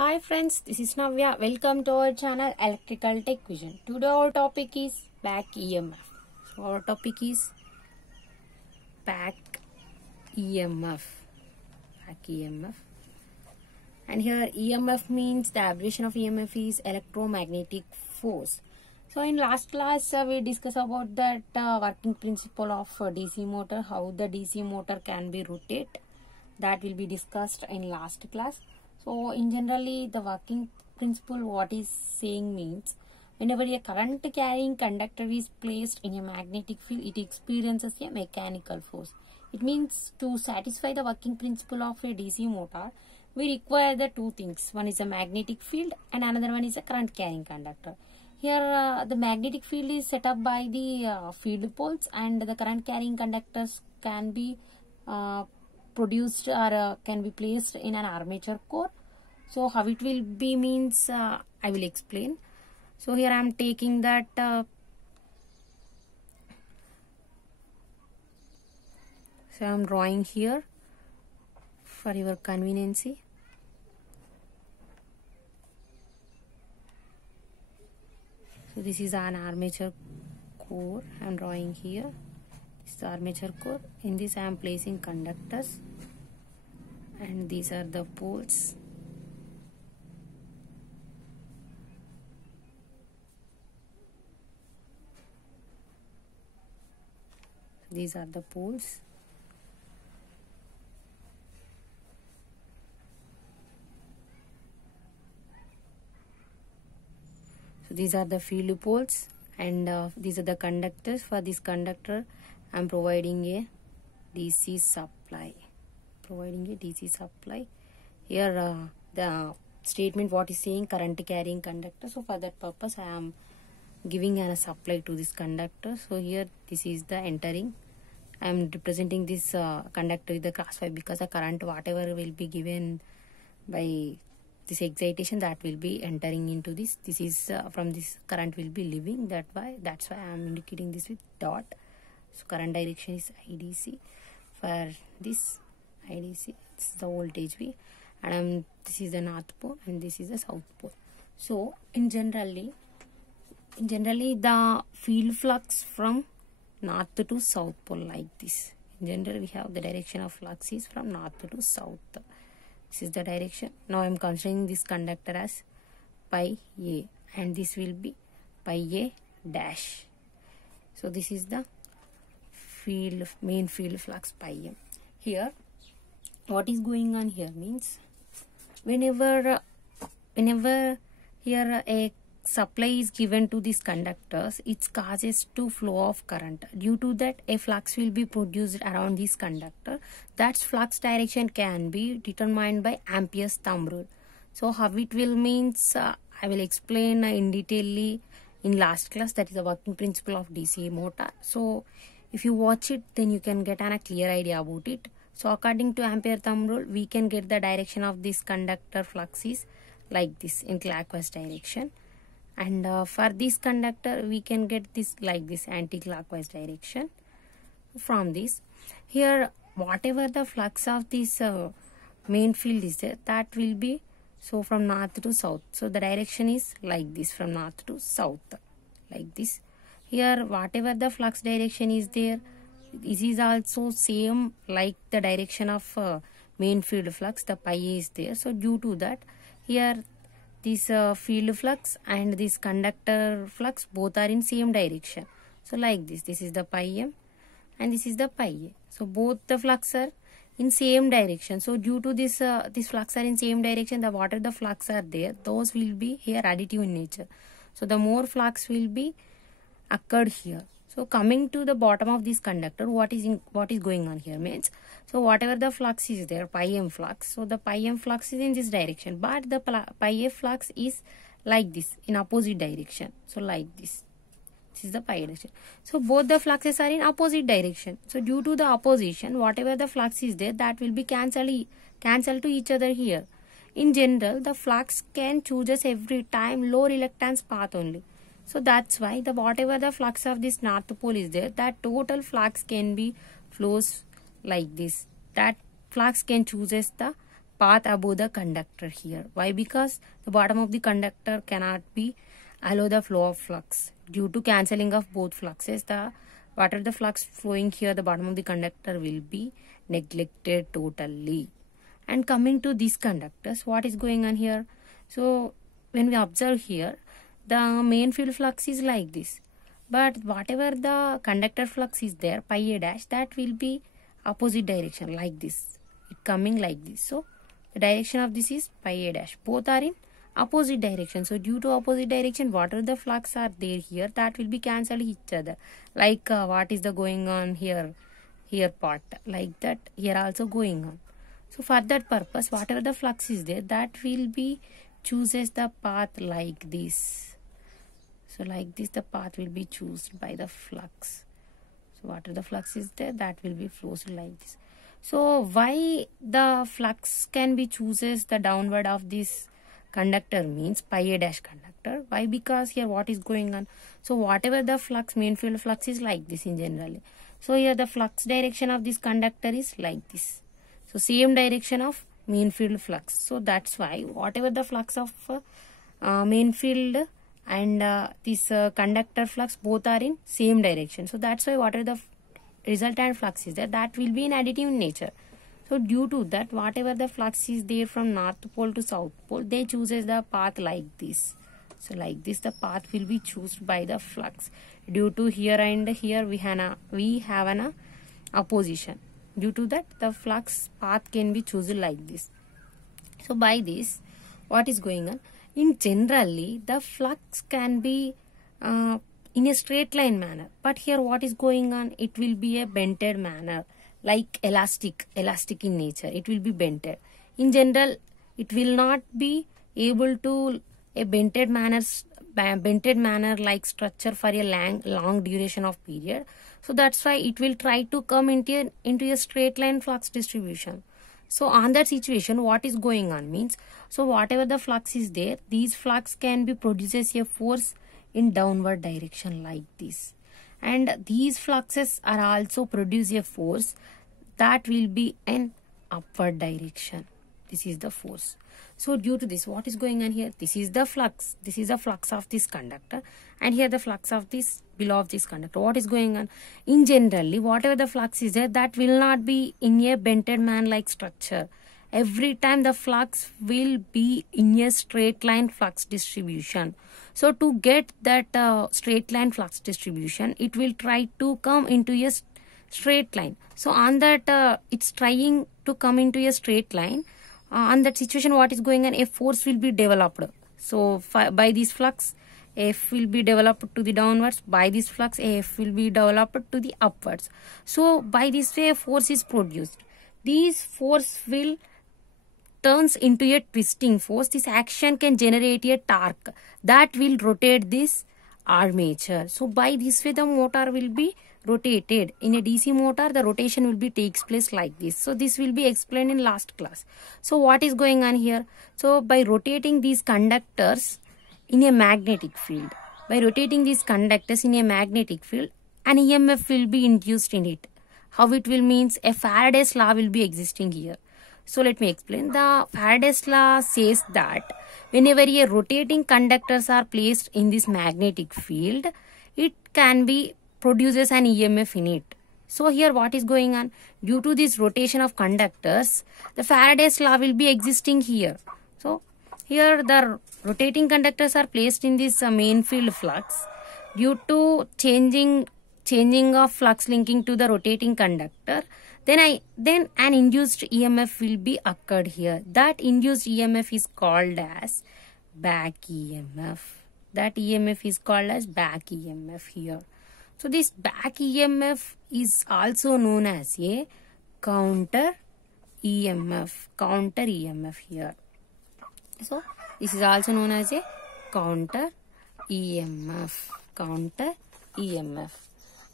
Hi friends, this is Navya. Welcome to our channel Electrical Tech Vision. Today our topic is back EMF. So our topic is back EMF. Back EMF. And here EMF means the abbreviation of EMF is electromagnetic force. So in last class we discussed about that working principle of DC motor, how the DC motor can be rotated. That will be discussed in last class. So in generally the working principle what is saying means whenever a current carrying conductor is placed in a magnetic field, it experiences a mechanical force. It means to satisfy the working principle of a DC motor, we require the two things. One is a magnetic field and another one is a current carrying conductor. Here the magnetic field is set up by the field poles and the current carrying conductors can be produced or can be placed in an armature core. So how it will be means I will explain. So here I am taking that so I am drawing here for your convenience. So this is an armature core I am drawing here. This is the armature core. In this I am placing conductors and these are the poles. These are the poles. So these are the field poles and these are the conductors. For this conductor I am providing a DC supply. Here the statement what is saying current carrying conductor. So for that purpose I am giving a supply to this conductor. So here this is the entering. I am representing this conductor with the cross wire because the current whatever will be given by this excitation that will be entering into this. This is from this current will be leaving. That's why I am indicating this with dot. So current direction is IDC. For this IDC, it's the voltage V, and this is the north pole and this is the south pole. So in generally the field flux from north to south pole like this. In general we have the direction of flux is from north to south. This is the direction. Now I am considering this conductor as pi A and this will be pi A dash. So this is the main field flux pi M. Here what is going on here means whenever here a supply is given to these conductors, it causes to flow of current. Due to that a flux will be produced around this conductor. That flux direction can be determined by Ampere's thumb rule. So how it will means I will explain in detail in last class. That is the working principle of DC motor. So if you watch it then you can get a clear idea about it. So according to Ampere thumb rule we can get the direction of this conductor flux is like this in clockwise direction. And for this conductor we can get this like this anti-clockwise direction. From this here whatever the flux of this main field is there, that will be so from north to south. So the direction is like this from north to south like this. Here whatever the flux direction is there, this is also same like the direction of main field flux, the pi A is there. So due to that here this field flux and this conductor flux both are in same direction. So like this is the pi M and this is the pi A. So both the flux are in same direction. So due to this flux are in same direction, the whatever the flux are there, those will be here additive in nature. So the more flux will be occurred here. So coming to the bottom of this conductor, what is going on here means, so whatever the flux is there, pi M flux, so the pi M flux is in this direction, but the pi A flux is like this in opposite direction. So like this is the pi direction. So both the fluxes are in opposite direction. So due to the opposition, whatever the flux is there, that will be cancelled to each other here. In general, the flux can chooses every time low reluctance path only. So that's why the whatever the flux of this north pole is there, that total flux can be flows like this. That flux can chooses the path above the conductor here. Why? Because the bottom of the conductor cannot be allow the flow of flux. Due to cancelling of both fluxes, the whatever the flux flowing here, the bottom of the conductor will be neglected totally. And coming to these conductors, what is going on here? So when we observe here, the main field flux is like this. But whatever the conductor flux is there, pi a dash, that will be opposite direction like this. It coming like this. So the direction of this is pi a dash. Both are in opposite direction. So due to opposite direction, whatever the flux are there here, that will be cancelled each other. Like what is the going on here part, like that here also going on. So for that purpose, whatever the flux is there, that will be chooses the path like this. So like this, the path will be chosen by the flux. So whatever the flux is there, that will be flows like this. So why the flux can be chooses the downward of this conductor means pi a dash conductor. Why? Because here what is going on? So whatever the flux, main field flux is like this in generally. So here the flux direction of this conductor is like this. So same direction of main field flux. So that's why whatever the flux of main field and this conductor flux, both are in same direction. So that's why whatever the resultant flux is there, that will be in additive nature. So due to that, whatever the flux is there from north pole to south pole, they chooses the path like this. So like this, the path will be chosen by the flux. Due to here and here we have an opposition. Due to that, the flux path can be chosen like this. So by this, what is going on? In generally, the flux can be in a straight line manner. But here what is going on? It will be a bented manner, like elastic in nature. It will be bented. In general, it will not be able to a bented manner like structure for a long duration of period. So that's why it will try to come into a straight line flux distribution. So on that situation, what is going on means, so whatever the flux is there, these flux can be produces a force in downward direction like this. And these fluxes are also produce a force that will be in upward direction. This is the force. So due to this, what is going on here? This is the flux. This is the flux of this conductor. And here the flux of this below of this conductor. What is going on? In generally, whatever the flux is there, that will not be in a bented man-like structure. Every time the flux will be in a straight line flux distribution. So to get that straight line flux distribution, it will try to come into a straight line. So on that, it's trying to come into a straight line. On that situation, what is going on? A force will be developed. So by this flux, F will be developed to the downwards. By this flux, F will be developed to the upwards. So by this way, a force is produced. This force will turns into a twisting force. This action can generate a torque that will rotate this armature. So by this way, the motor will be rotated. In a DC motor, the rotation will be takes place like this. So this will be explained in last class. So what is going on here? So by rotating these conductors in a magnetic field, an EMF will be induced in it. How it will means a Faraday's law will be existing here. So let me explain. The Faraday's law says that whenever a rotating conductors are placed in this magnetic field, it can be produces an EMF in it. So here what is going on? Due to this rotation of conductors, the Faraday's law will be existing here. So here the rotating conductors are placed in this main field flux. Due to changing of flux linking to the rotating conductor, then an induced EMF will be occurred here. That induced EMF is called as back EMF. That EMF is called as back EMF here. So this back EMF is also known as a counter EMF here. So this is also known as a counter EMF.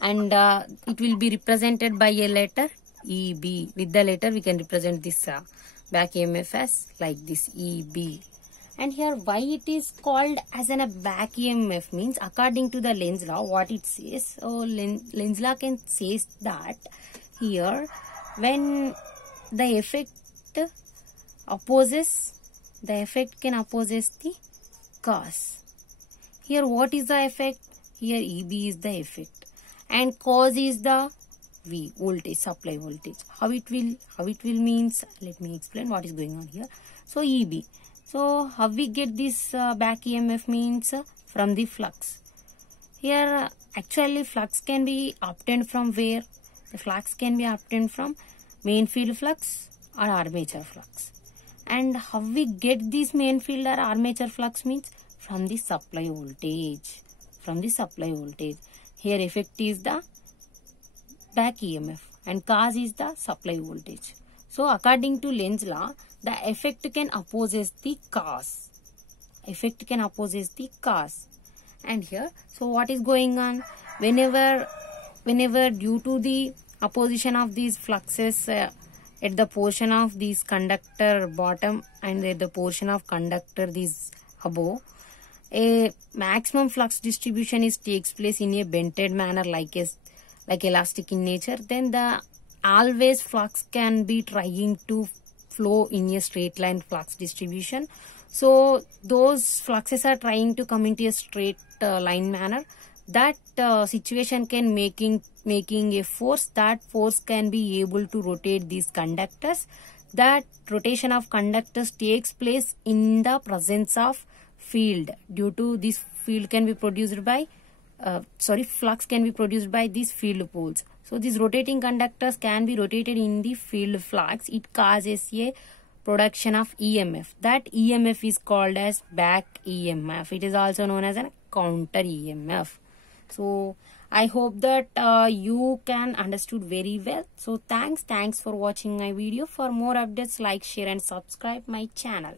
And it will be represented by a letter EB. With the letter we can represent this back EMF as like this EB. And here why it is called as a back EMF means, according to the Lenz law, what it says. So Lenz law can says that here when the effect opposes, the effect can opposes the cause. Here what is the effect? Here EB is the effect and cause is the V, voltage, supply voltage. How it will means, let me explain what is going on here. So EB. So how we get this back EMF means from the flux. Here actually flux can be obtained from where? The flux can be obtained from main field flux or armature flux. And how we get this main field or armature flux means from the supply voltage. From the supply voltage. Here effect is the back EMF and cause is the supply voltage. So according to Lenz's law, the effect can opposes the cause. Effect can opposes the cause. And here, so what is going on? Whenever due to the opposition of these fluxes at the portion of this conductor bottom and at the portion of conductor this above, a maximum flux distribution takes place in a bented manner like elastic in nature, then the always flux can be trying to flow in a straight line flux distribution. So those fluxes are trying to come into a straight line manner. That situation can making a force. That force can be able to rotate these conductors. That rotation of conductors takes place in the presence of field. Due to this field can be produced by flux can be produced by these field poles. So these rotating conductors can be rotated in the field flux. It causes a production of EMF. That EMF is called as back EMF. It is also known as a counter EMF. So I hope that you can understood very well. So thanks for watching my video. For more updates, like, share and subscribe my channel.